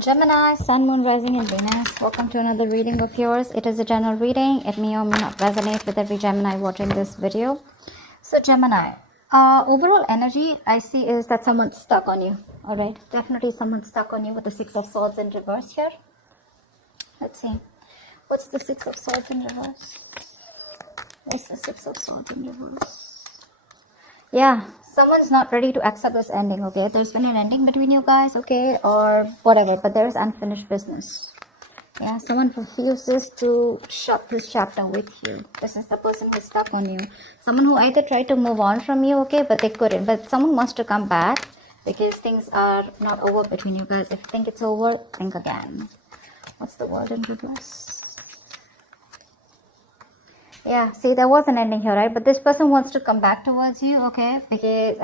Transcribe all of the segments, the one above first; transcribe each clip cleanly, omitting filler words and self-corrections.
Gemini, Sun, Moon, Rising, and Venus. Welcome to another reading of yours. It is a general reading. It may or may not resonate with every Gemini watching this video. So Gemini, overall energy I see is that someone's stuck on you. Alright, definitely someone's stuck on you with the Six of Swords in reverse here. Let's see. What's the Six of Swords in reverse? What's the Six of Swords in reverse? Yeah, someone's not ready to accept this ending, okay? There's been an ending between you guys, okay? Or whatever, but there is unfinished business. Yeah, someone refuses to shut this chapter with you. This is the person who's stuck on you. Someone who either tried to move on from you, okay, but they couldn't. But someone wants to come back because things are not over between you guys. If you think it's over, think again. What's the word in reverse? Yeah, see, there was an ending here, right? But this person wants to come back towards you, okay? Because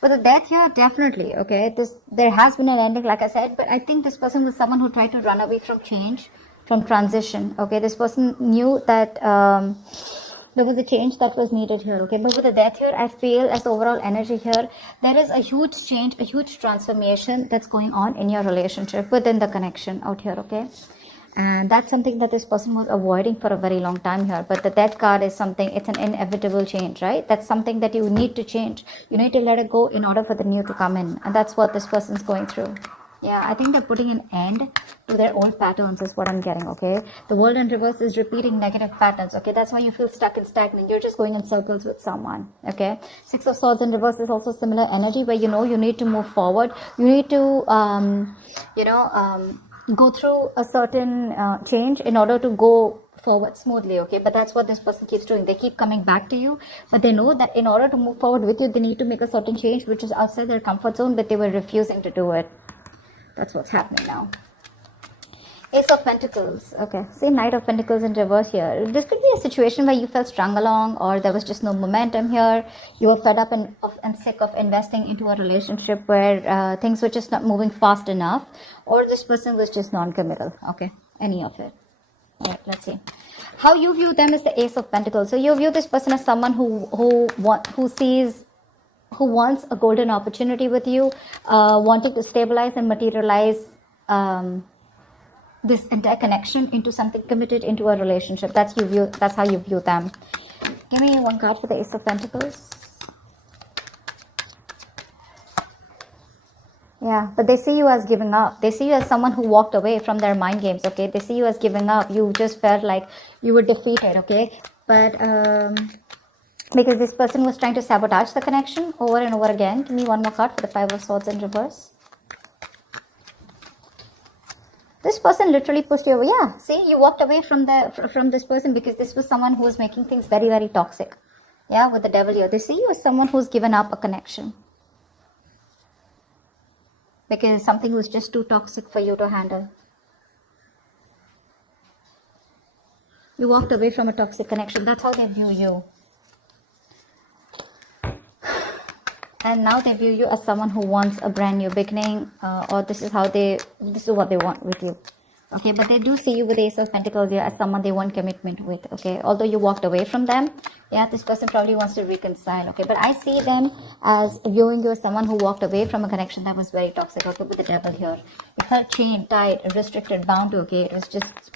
with the death here, definitely, okay? There has been an ending, like I said, but I think this person was someone who tried to run away from change, from transition, okay? This person knew that there was a change that was needed here, okay? But with the death here, I feel as the overall energy here, there is a huge change, a huge transformation that's going on in your relationship, within the connection out here, okay? And that's something that this person was avoiding for a very long time here. But the death card is something, it's an inevitable change, right? That's something that you need to change. You need to let it go in order for the new to come in. And that's what this person's going through. Yeah, I think they're putting an end to their old patterns is what I'm getting, okay? The world in reverse is repeating negative patterns, okay? That's why you feel stuck and stagnant. You're just going in circles with someone, okay? Six of Swords in reverse is also similar energy where you know you need to move forward. You need to, go through a certain change in order to go forward smoothly, okay? But that's what this person keeps doing. They keep coming back to you, but they know that in order to move forward with you, they need to make a certain change which is outside their comfort zone, but they were refusing to do it. That's what's happening now. Ace of Pentacles. Okay, same Knight of Pentacles in reverse here. This could be a situation where you felt strung along, or there was just no momentum here. You were fed up and sick of investing into a relationship where things were just not moving fast enough, or this person was just non-committal. Okay, any of it. All right, let's see. How you view them is the Ace of Pentacles. So you view this person as someone who wants a golden opportunity with you, wanting to stabilize and materialize this entire connection into something committed, into a relationship. That's how you view them. Give me one card for the Ace of Pentacles. Yeah, but they see you as giving up. They see you as someone who walked away from their mind games, okay? They see you as giving up. You just felt like you were defeated, okay? But because this person was trying to sabotage the connection over and over again. Give me one more card for the Five of Swords in reverse. This person literally pushed you away. Yeah, see, you walked away from this person because this was someone who was making things very, very toxic. Yeah, with the Devil here. They see you as someone who's given up a connection because something was just too toxic for you to handle. You walked away from a toxic connection. That's how they view you. And now they view you as someone who wants a brand new beginning, or this is what they want with you. Okay, but they do see you with the Ace of Pentacles here as someone they want commitment with, okay? Although you walked away from them, yeah, this person probably wants to reconcile, okay? But I see them as viewing you as someone who walked away from a connection that was very toxic, okay, with the Devil here. It felt chained, tied, restricted, bound to, okay? It was just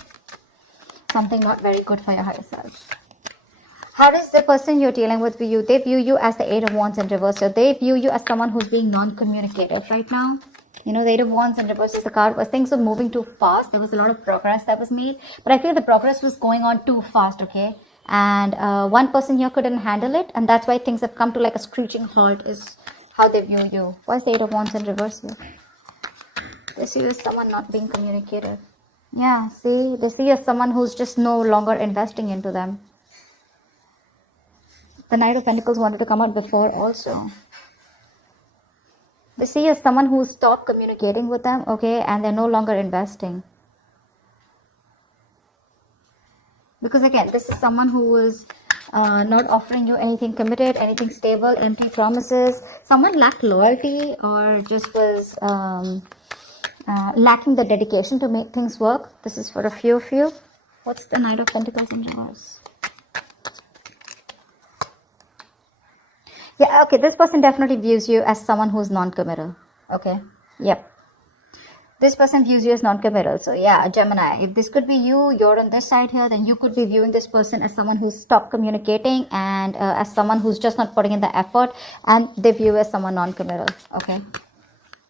something not very good for your higher self. How does the person you're dealing with view you? They view you as the Eight of Wands in reverse. So they view you as someone who's being non-communicative right now. You know, the Eight of Wands in reverse is the card where things were moving too fast. There was a lot of progress that was made. But I feel the progress was going on too fast, okay? And one person here couldn't handle it. And that's why things have come to like a screeching halt is how they view you. Why is the Eight of Wands in reverse here? They see you as someone not being communicative. Yeah, see? They see you as someone who's just no longer investing into them. The Knight of Pentacles wanted to come out before also. They see you as someone who stopped communicating with them, okay, and they're no longer investing. Because again, this is someone who is not offering you anything committed, anything stable, empty promises. Someone lacked loyalty or just was lacking the dedication to make things work. This is for a few of you. What's the Knight of Pentacles in reverse? Yeah, okay, this person definitely views you as someone who's non-committal. Okay, yep. This person views you as non-committal. So yeah, Gemini, if this could be you, you're on this side here, then you could be viewing this person as someone who's stopped communicating and as someone who's just not putting in the effort, and they view you as someone non-committal. Okay.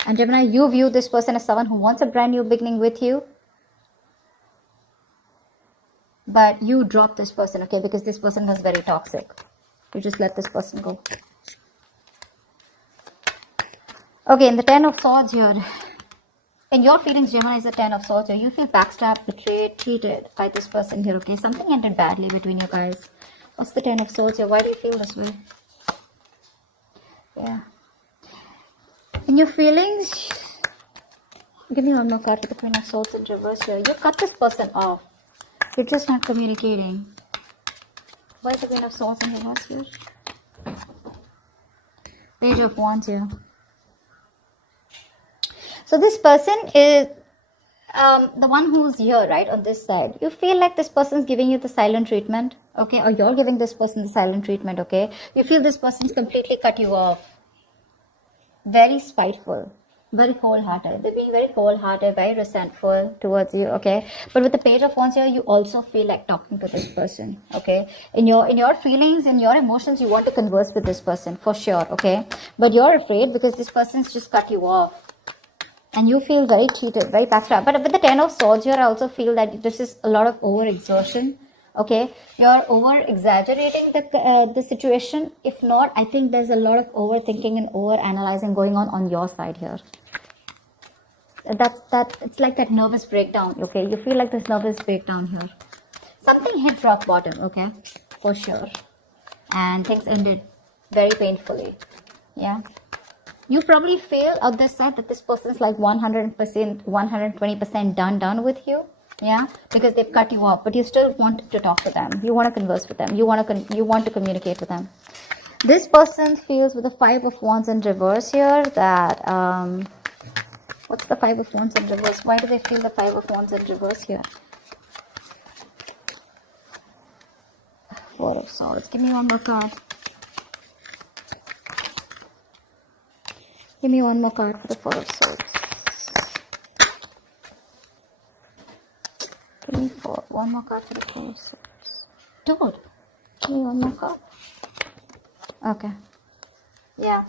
And Gemini, you view this person as someone who wants a brand new beginning with you, but you drop this person, okay, because this person was very toxic. You just let this person go. Okay, in the 10 of Swords here, in your feelings, Gemini, is the 10 of Swords here. You feel backstabbed, betrayed, cheated by this person here, okay? Something ended badly between you guys. What's the 10 of Swords here? Why do you feel this way? Yeah. In your feelings, give me one more card for the Queen of Swords in reverse here. You cut this person off. You're just not communicating. Why is the Queen of Swords in reverse here? Page of Wands here. So this person is the one who's here, right, on this side. You feel like this person's giving you the silent treatment, okay, or you're giving this person the silent treatment, okay. You feel this person's completely cut you off. Very spiteful, very cold-hearted. They're being very cold-hearted, very resentful towards you, okay. But with the Page of Wands here, you also feel like talking to this person, okay. In your feelings, in your emotions, you want to converse with this person for sure, okay. But you're afraid because this person's just cut you off. And you feel very cheated, very backstabbed. But with the 10 of Swords here, I also feel that this is a lot of over-exertion. Okay, you're over-exaggerating the situation. If not, I think there's a lot of overthinking and over-analyzing going on your side here. It's like that nervous breakdown. Okay, you feel like this nervous breakdown here. Something hit rock bottom. Okay, for sure, and things ended very painfully. Yeah. You probably feel on this side that this person's like 100%, 120% done with you. Yeah, because they've cut you off, but you still want to talk to them. You want to converse with them. You want to communicate with them. This person feels with the 5 of Wands in reverse here that what's the 5 of Wands in reverse? Why do they feel the 5 of Wands in reverse here? 4 of Swords. Give me one more card. Give me one more card for the 4 of Swords. Give me one more card for the 4 of Swords. Dude, give me one more card. Okay. Yeah.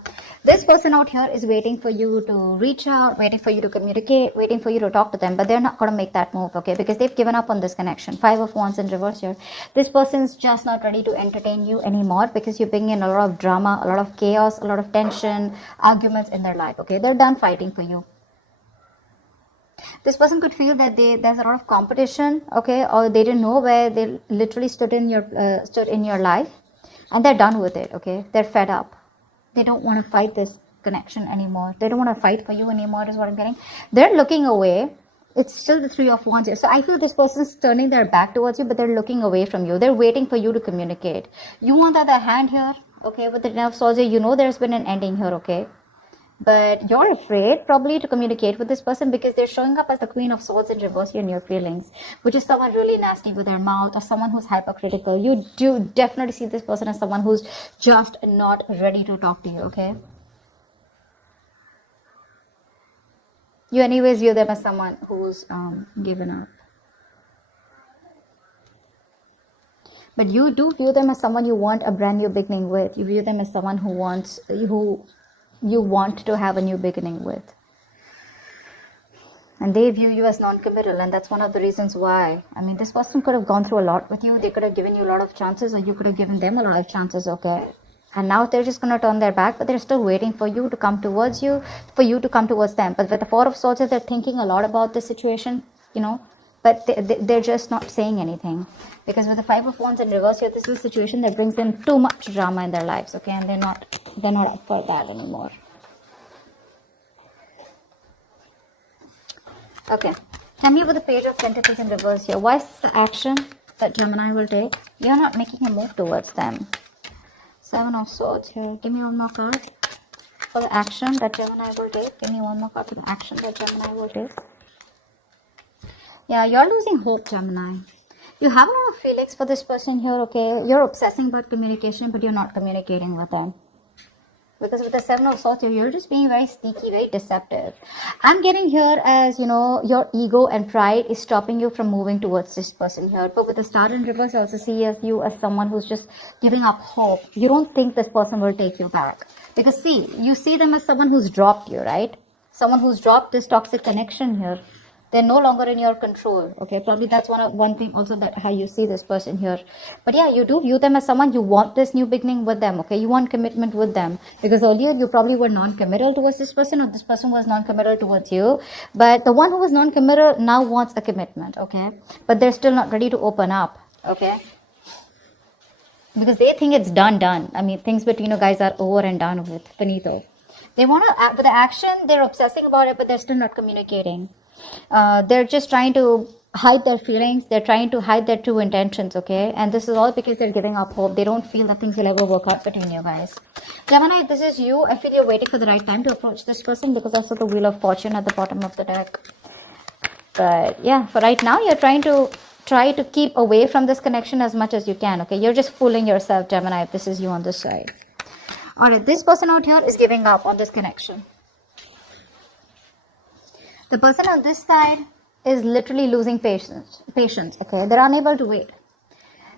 This person out here is waiting for you to reach out, waiting for you to communicate, waiting for you to talk to them, but they're not going to make that move, okay, because they've given up on this connection. 5 of Wands in reverse here. This person's just not ready to entertain you anymore because you bring in a lot of drama, a lot of chaos, a lot of tension, arguments in their life, okay. They're done fighting for you. This person could feel that there's a lot of competition, okay, or they didn't know where they literally stood in your life, and they're done with it, okay. They're fed up. They don't want to fight this connection anymore. They don't want to fight for you anymore is what I'm getting. They're looking away. It's still the 3 of Wands here. So I feel this person's turning their back towards you, but they're looking away from you. They're waiting for you to communicate. You, on the other hand here, okay, with the 10 of Swords here, you know there's been an ending here, okay. But you're afraid probably to communicate with this person because they're showing up as the Queen of Swords in reverse in your feelings, which is someone really nasty with their mouth or someone who's hypercritical. You do definitely see this person as someone who's just not ready to talk to you, okay? You anyways view them as someone who's given up. But you do view them as someone you want a brand new beginning with. You view them as someone who you want to have a new beginning with. And they view you as non-committal, and that's one of the reasons why. I mean, this person could have gone through a lot with you. They could have given you a lot of chances, or you could have given them a lot of chances, okay? And now they're just going to turn their back, but they're still waiting for you to come towards you, for you to come towards them. But with the 4 of Swords, they're thinking a lot about this situation, you know, but they're just not saying anything. Because with the 5 of Wands in reverse here, this is a situation that brings them too much drama in their lives, okay? And they're not up for that anymore. Okay, tell me about the Page of Pentacles in reverse here. What is the action that Gemini will take? You're not making a move towards them. 7 of Swords here. Give me one more card for the action that Gemini will take. Give me one more card for the action that Gemini will take. Yeah, you're losing hope, Gemini. You have a lot of feelings for this person here, okay? You're obsessing about communication, but you're not communicating with them. because with the Seven of Swords, you're just being very sneaky, very deceptive. I'm getting here as, your ego and pride is stopping you from moving towards this person here. But with the Star in reverse, I also see you as someone who's just giving up hope. You don't think this person will take you back. Because see, you see them as someone who's dropped you, right? Someone who's dropped this toxic connection here. They're no longer in your control. Okay, probably that's one thing also, that how you see this person here. But yeah, you do view them as someone, you want this new beginning with them. Okay, you want commitment with them, because earlier you probably were non-committal towards this person, or this person was non-committal towards you. But the one who was non-committal now wants a commitment. Okay, but they're still not ready to open up. Okay, because they think it's done. I mean, things between you guys are over and done with. Finito. They want to act with the action. They're obsessing about it, but they're still not communicating. They're just trying to hide their feelings. They're trying to hide their true intentions. Okay, and this is all because they're giving up hope. They don't feel that things will ever work out between you guys. Gemini, this is you. I feel you're waiting for the right time to approach this person, because I saw the Wheel of Fortune at the bottom of the deck. But yeah, for right now, you're trying to keep away from this connection as much as you can. Okay, you're just fooling yourself, Gemini, if this is you on this side. Alright, this person out here is giving up on this connection. The person on this side is literally losing patience. Okay, they're unable to wait.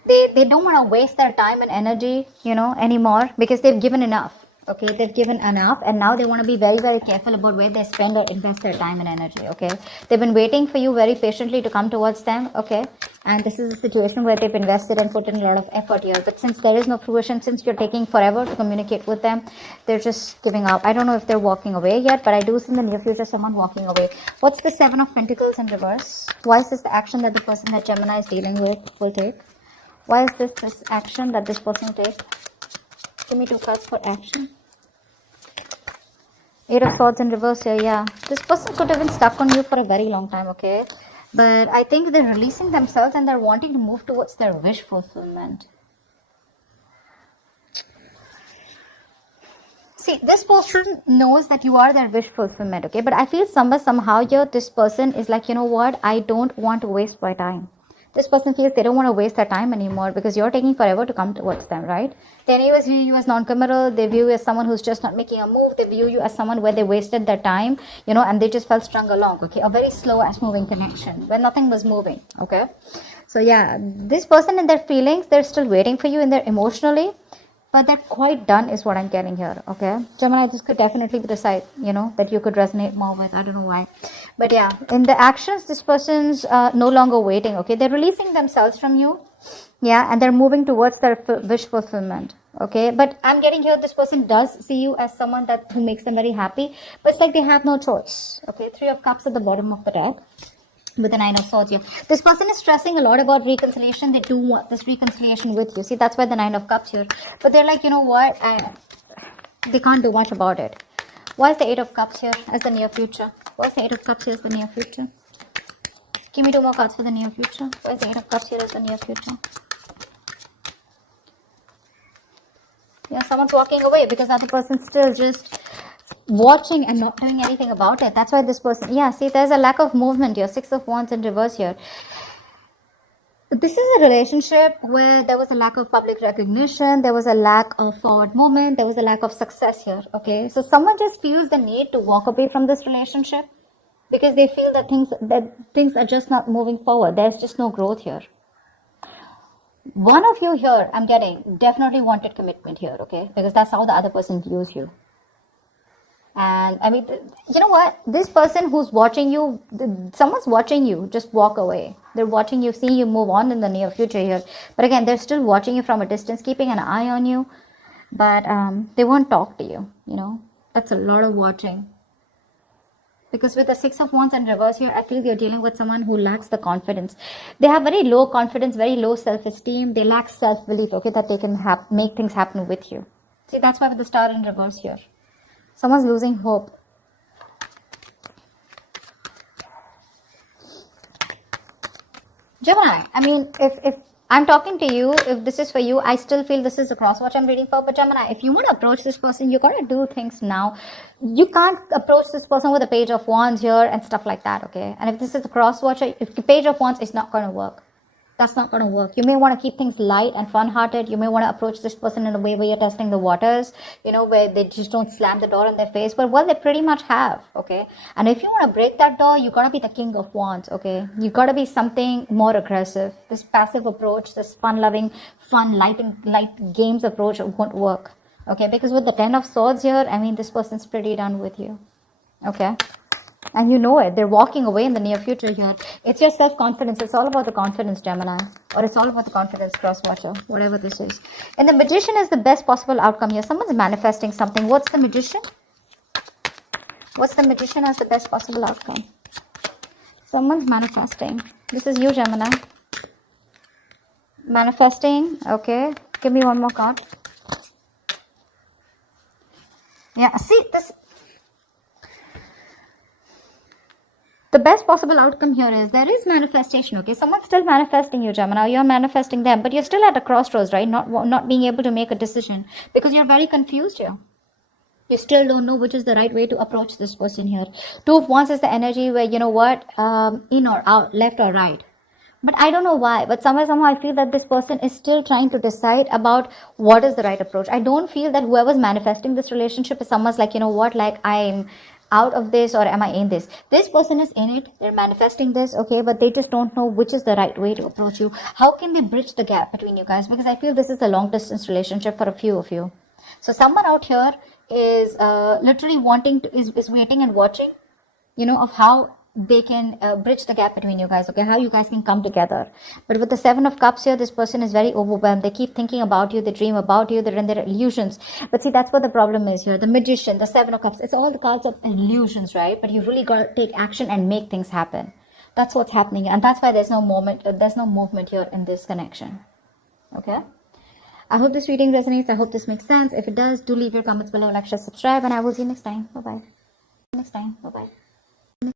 They don't want to waste their time and energy, anymore, because they've given enough. Okay, they've given enough, and now they want to be very, very careful about where they spend or invest their time and energy. Okay, they've been waiting for you very patiently to come towards them. Okay, and this is a situation where they've invested and put in a lot of effort here, but since there is no fruition, since you're taking forever to communicate with them, they're just giving up. I don't know if they're walking away yet, but I do see in the near future someone walking away. What's the Seven of Pentacles in reverse? Why is this the action that the person that Gemini is dealing with will take? Why is this action that this person will take? Give me 2 cards for action. 8 of Swords in reverse here, yeah. This person could have been stuck on you for a very long time, okay? But I think they're releasing themselves and they're wanting to move towards their wish fulfillment. See, this person knows that you are their wish fulfillment, okay? But I feel somehow here, this person is like, you know what? I don't want to waste my time. This person feels they don't want to waste their time anymore because you're taking forever to come towards them, right? They anyways view you as non-committal. They view you as someone who's just not making a move. They view you as someone where they wasted their time, and they just felt strung along, okay? A very slow ass moving connection where nothing was moving, okay? So yeah, this person in their feelings, they're still waiting for you in their emotionally, but they're quite done is what I'm getting here, okay? Gemini, this could definitely be the side, that you could resonate more with. I don't know why. But yeah, in the actions, this person's no longer waiting, okay? They're releasing themselves from you, yeah, and they're moving towards their wish fulfillment, okay? But I'm getting here, this person does see you as someone who makes them very happy, but it's like they have no choice, okay? 3 of Cups at the bottom of the deck, with the 9 of Swords here. This person is stressing a lot about reconciliation. They do want this reconciliation with you. See, that's why the 9 of Cups here. But they're like, you know what? They can't do much about it. Why is the 8 of Cups here as the near future? Why is the 8 of Cups here as the near future? Give me 2 more cards for the near future. Why is the 8 of Cups here as the near future? Yeah, someone's walking away because the other person's still just watching and not doing anything about it. That's why this person, yeah, see, there's a lack of movement here. 6 of Wands in reverse here. This is a relationship where there was a lack of public recognition, there was a lack of forward movement, there was a lack of success here, okay? So someone just feels the need to walk away from this relationship because they feel that things are just not moving forward. There's just no growth here. One of you here, I'm getting, definitely wanted commitment here, okay? Because that's how the other person views you. And I mean, you know what? This person who's watching you, someone's watching you, just walk away. They're watching you, seeing you move on in the near future here. But again, they're still watching you from a distance, keeping an eye on you. But they won't talk to you, That's a lot of watching. Because with the 6 of Wands in reverse here, I feel you're dealing with someone who lacks the confidence. They have very low confidence, very low self-esteem. They lack self-belief, okay, that they can make things happen with you. See, that's why with the Star in reverse here. Someone's losing hope. Gemini, I mean, if I'm talking to you, if this is for you, I still feel this is the cross watch I'm reading for. But Gemini, if you want to approach this person, you got to do things now. You can't approach this person with a Page of Wands here and stuff like that, okay? And if this is the cross watch, if the Page of Wands is not going to work. That's not going to work. You may want to keep things light and fun-hearted. You may want to approach this person in a way where you're testing the waters, where they just don't slam the door in their face. But what they pretty much have, okay? And if you want to break that door, you got to be the king of wands, okay? You got to be something more aggressive. This passive approach, this fun-loving, light games approach won't work, okay? Because with the 10 of swords here, I mean, this person's pretty done with you, okay? And you know it. They're walking away in the near future here. It's your self-confidence. It's all about the confidence, Gemini. Or it's all about the confidence, cross-watcher. Whatever this is. And the magician is the best possible outcome here. Someone's manifesting something. What's the magician? What's the magician as the best possible outcome? Someone's manifesting. This is you, Gemini. Manifesting. Okay. Give me one more card. Yeah. See, this... The best possible outcome here is there is manifestation, okay? Someone's still manifesting you, Gemini. You're manifesting them, but you're still at a crossroads, right? Not being able to make a decision because you're very confused here. You still don't know which is the right way to approach this person here. Two of Wands is the energy where, in or out, left or right. But I don't know why, but somehow I feel that this person is still trying to decide about what is the right approach. I don't feel that whoever's manifesting this relationship is someone's like, I'm out of this or am I in this? This person is in it. They're manifesting this, okay, but they just don't know which is the right way to approach you. How can they bridge the gap between you guys? Because I feel this is a long distance relationship for a few of you. So someone out here is literally is waiting and watching, of how they can bridge the gap between you guys, okay, how you guys can come together. But with the 7 of Cups here, this person is very overwhelmed. They keep thinking about you, they dream about you, they're in their illusions. But see, that's what the problem is here. The Magician, the 7 of Cups, it's all the cards of illusions, right? But you really got to take action and make things happen. That's what's happening, and that's why there's no movement here in this connection, okay? I hope this reading resonates. I hope this makes sense. If it does, do leave your comments below, like, share, subscribe, and I will see you next time. Bye-bye.